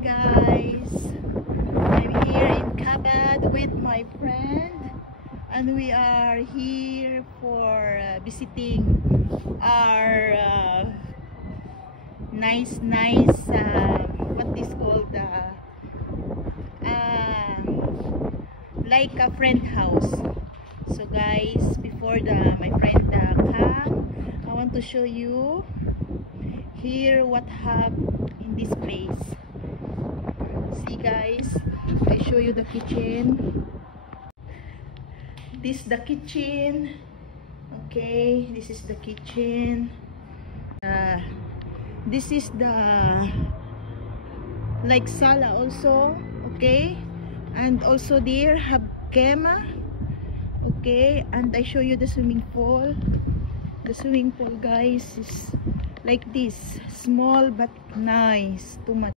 guys, I'm here in Cabad with my friend, and we are here for visiting our nice what is called like a friend house. So guys, before my friend come, I want to show you here what have in this place. See guys, I show you the kitchen. This is the kitchen. Okay, this is the kitchen. This is the like sala also. Okay, and also there have kema. Okay, and I show you the swimming pool. The swimming pool guys is like this, small but nice, too much.